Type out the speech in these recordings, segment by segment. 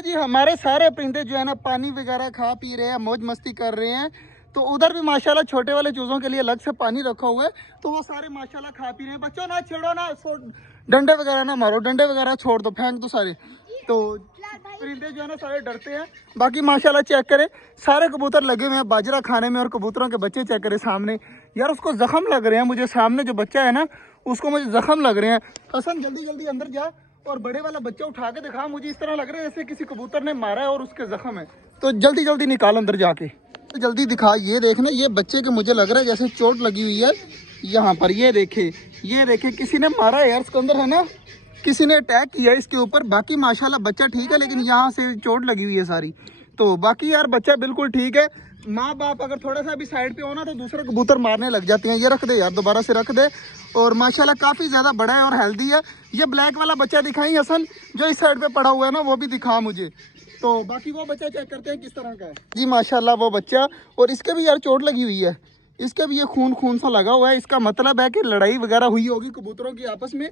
जी हमारे सारे परिंदे जो है ना पानी वगैरह खा पी रहे हैं, मौज मस्ती कर रहे हैं। तो उधर भी माशाल्लाह छोटे वाले चूज़ों के लिए अलग से पानी रखा हुआ है, तो वो सारे माशाल्लाह खा पी रहे हैं। बच्चों ना छेड़ो ना, डंडे वगैरह ना मारो, डंडे वगैरह छोड़ दो, फेंक दो सारे। तो परिंदे जो है ना सारे डरते हैं। बाकी माशाल्लाह चेक करें, सारे कबूतर लगे हुए हैं बाजरा खाने में, और कबूतरों के बच्चे चेक करें सामने। यार उसको जख्म लग रहे हैं, मुझे सामने जो बच्चा है ना उसको मुझे जख्म लग रहे हैं। हसन जल्दी जल्दी अंदर जा और बड़े वाला बच्चा उठा के दिखा, मुझे इस तरह लग रहा है जैसे किसी कबूतर ने मारा है और उसके जख्म है। तो जल्दी जल्दी निकाल अंदर जाके, तो जल्दी दिखा। ये देखना, ये बच्चे के मुझे लग रहा है जैसे चोट लगी हुई है यहाँ पर। ये देखे किसी ने मारा है यार इसके अंदर, है ना, किसी ने अटैक किया है इसके ऊपर। बाकी माशाल्लाह बच्चा ठीक है, लेकिन यहाँ से चोट लगी हुई है सारी। तो बाकी यार बच्चा बिल्कुल ठीक है। माँ बाप अगर थोड़ा सा भी साइड पे हो ना तो दूसरे कबूतर मारने लग जाते हैं। ये रख दे यार, दोबारा से रख दे। और माशाल्लाह काफ़ी ज़्यादा बड़ा है और हेल्दी है। ये ब्लैक वाला बच्चा दिखाई हसन, जो इस साइड पे पड़ा हुआ है ना, वो भी दिखा मुझे। तो बाकी वो बच्चा चेक करते हैं किस तरह का है जी। माशाल्लाह वो बच्चा, और इसके भी यार चोट लगी हुई है, इसके भी ये खून खून सा लगा हुआ है। इसका मतलब है कि लड़ाई वगैरह हुई होगी कबूतरों की आपस में,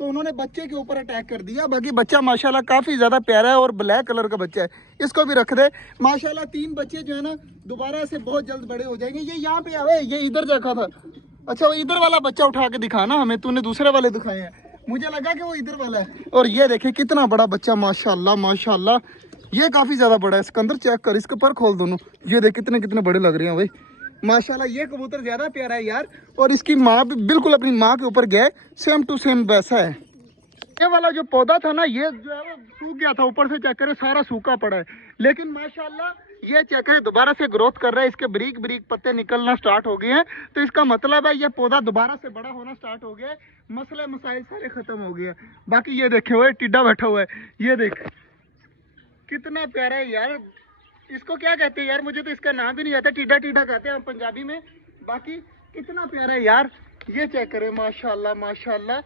तो उन्होंने बच्चे के ऊपर अटैक कर दिया। बाकी बच्चा माशाल्लाह काफ़ी ज़्यादा प्यारा है और ब्लैक कलर का बच्चा है, इसको भी रख दे। माशाल्लाह 3 बच्चे जो है ना दोबारा से बहुत जल्द बड़े हो जाएंगे। ये यहाँ पे आवे, ये इधर देखा था। अच्छा वो इधर वाला बच्चा उठा के दिखाना हमें, तूने दूसरे वाले दिखाए हैं, मुझे लगा कि वो इधर वाला है। और ये देखे कितना बड़ा बच्चा, माशाल्लाह माशाल्लाह, ये काफ़ी ज़्यादा बड़ा है। इसके अंदर चेक कर, इसके पर खोल दोनों, ये देख कितने कितने बड़े लग रहे हैं भाई माशाल्लाह। ये कबूतर ज़्यादा प्यारा है यार, और इसकी माँ भी बिल्कुल अपनी माँ के ऊपर गए, सेम टू सेम वैसा है। ये वाला जो पौधा था ना, ये जो है वो सूख गया था, ऊपर से चेक करें सारा सूखा पड़ा है। लेकिन माशाल्लाह ये चेक करें दोबारा से ग्रोथ कर रहा है, इसके बारीक बारीक पत्ते निकलना स्टार्ट हो गए हैं। तो इसका मतलब है ये पौधा दोबारा से बड़ा होना स्टार्ट हो गया है, मसले मसाइल सारे खत्म हो गए हैं। बाकी ये देखे हुए टिड्डा बैठा हुआ है, ये देख कितना प्यारा है यार। इसको क्या कहते हैं यार, मुझे तो इसका नाम भी नहीं आता, टिड्डा टिड्डा कहते हैं हम पंजाबी में। बाकी कितना प्यारा है यार, ये चेक करें माशाल्लाह माशाल्लाह।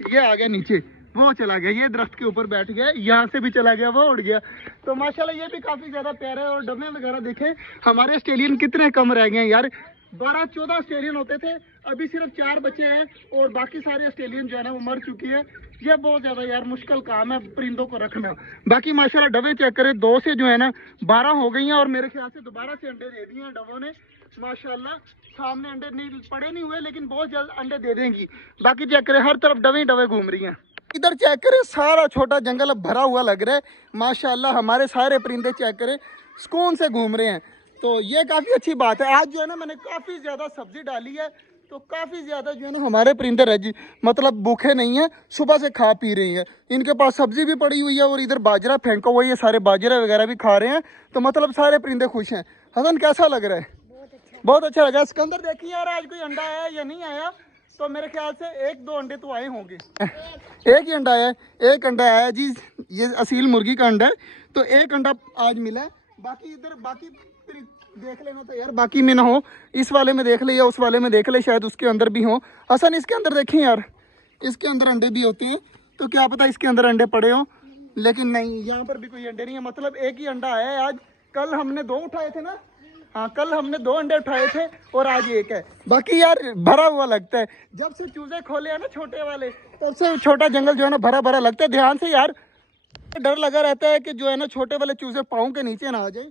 ये आ गया नीचे, वो चला गया, ये दरख्त के ऊपर बैठ गया, यहाँ से भी चला गया, वो उड़ गया। तो माशाल्लाह ये भी काफ़ी ज़्यादा प्यारा है। और डब्बे वगैरह देखें, हमारे ऑस्ट्रेलियन कितने कम रह गए हैं यार। 12-14 ऑस्ट्रेलियन होते थे, अभी सिर्फ 4 बचे हैं, और बाकी सारे ऑस्ट्रेलियन जो है ना वो मर चुकी है। ये बहुत ज़्यादा यार मुश्किल काम है परिंदों को रखना। बाकी माशाल्लाह डब्बे चेक करें, 2 से जो है ना 12 हो गई हैं, और मेरे ख्याल से दोबारा से अंडे दे दिए हैं डब्बों ने माशाल्लाह। सामने अंडे नहीं पड़े नहीं हुए, लेकिन बहुत जल्द अंडे दे देंगी। बाकी चेक करें, हर तरफ डबे डबे घूम रही हैं। इधर चेक करें, सारा छोटा जंगल अब भरा हुआ लग रहा है माशाल्लाह। हमारे सारे परिंदे चेक करें सुकून से घूम रहे हैं, तो ये काफ़ी अच्छी बात है। आज जो है ना मैंने काफ़ी ज़्यादा सब्जी डाली है, तो काफ़ी ज़्यादा जो है ना हमारे परिंदे रजी मतलब भूखे नहीं हैं, सुबह से खा पी रही हैं। इनके पास सब्जी भी पड़ी हुई है, और इधर बाजरा फेंका हुआ है, ये सारे बाजरा वगैरह भी खा रहे हैं। तो मतलब सारे परिंदे खुश हैं। हसन कैसा लग रहा है? बहुत अच्छा लगा। इसके अंदर देखिए यार, आज कोई अंडा आया या नहीं आया, तो मेरे ख्याल से 1-2 अंडे तो आए होंगे। एक ही अंडा आया, एक अंडा आया जी, ये असील मुर्गी का अंडा है। तो एक अंडा आज मिला है, बाकी इधर बाकी देख लेना तो यार बाकी में ना हो, इस वाले में देख ले या उस वाले में देख ले, शायद उसके अंदर भी हो। हसन इसके अंदर देखें यार, इसके अंदर अंडे भी होते हैं, तो क्या पता इसके अंदर अंडे पड़े हों, लेकिन नहीं, यहाँ पर भी कोई अंडे नहीं है। मतलब एक ही अंडा आया है आज। कल हमने 2 उठाए थे ना, हाँ कल हमने 2 अंडे उठाए थे, और आज एक है। बाकी यार भरा हुआ लगता है, जब से चूजे खोले हैं ना छोटे वाले, तब से छोटा जंगल जो है ना भरा भरा लगता है। ध्यान से यार, डर लगा रहता है कि जो है ना छोटे वाले चूजे पाँव के नीचे ना आ जाए।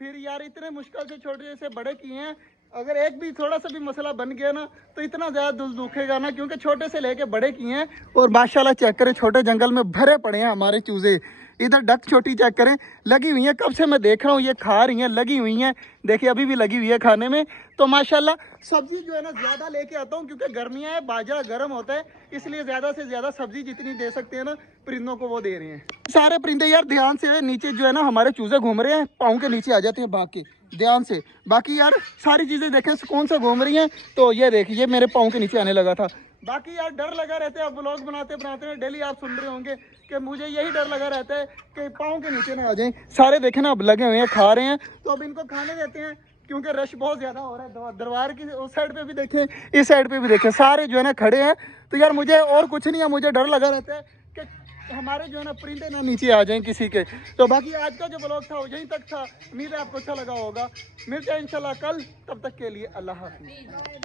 फिर यार इतने मुश्किल से छोटे से बड़े किए हैं, अगर एक भी थोड़ा सा भी मसला बन गया ना तो इतना ज़्यादा दिल दुखेगा ना, क्योंकि छोटे से लेके बड़े किए हैं। और माशाल्लाह चेक करें, छोटे जंगल में भरे पड़े हैं हमारे चूजे। इधर डक छोटी चेक करें, लगी हुई हैं, कब से मैं देख रहा हूँ ये खा रही हैं, लगी हुई हैं। देखिए अभी भी लगी हुई है खाने में। तो माशाल्लाह सब्जी जो है ना ज़्यादा लेके आता हूँ, क्योंकि गर्मियाँ है, बाजरा गर्म होता है, इसलिए ज़्यादा से ज़्यादा सब्जी जितनी दे सकते हैं ना परिंदों को वो दे रहे हैं। सारे परिंदे यार ध्यान से, नीचे जो है ना हमारे चूजे घूम रहे हैं, पाँव के नीचे आ जाते हैं भाग के, ध्यान से। बाकी यार सारी चीज़ें देखें कौन सा घूम रही हैं, तो ये देखिए मेरे पाँव के नीचे आने लगा था। बाकी यार डर लगा रहता है, अब व्लॉग बनाते बनाते डेली आप सुन रहे होंगे कि मुझे यही डर लगा रहता है कि पाँव के नीचे ना आ जाएं। सारे देखें ना अब लगे हुए हैं, खा रहे हैं, तो अब इनको खाने देते हैं, क्योंकि रश बहुत ज़्यादा हो रहा है। दरबार की उस साइड पे भी देखें, इस साइड पे भी देखें, सारे जो है ना खड़े हैं। तो यार मुझे और कुछ नहीं है, मुझे डर लगा रहता है कि हमारे जो है ना परिंदे ना नीचे आ जाएं किसी के। तो बाकी आज का जो ब्लॉग था वो यहीं तक था, उम्मीद है आपको अच्छा लगा होगा। मिलते हैं इंशाल्लाह कल, तब तक के लिए अल्लाह हाफ़िज़।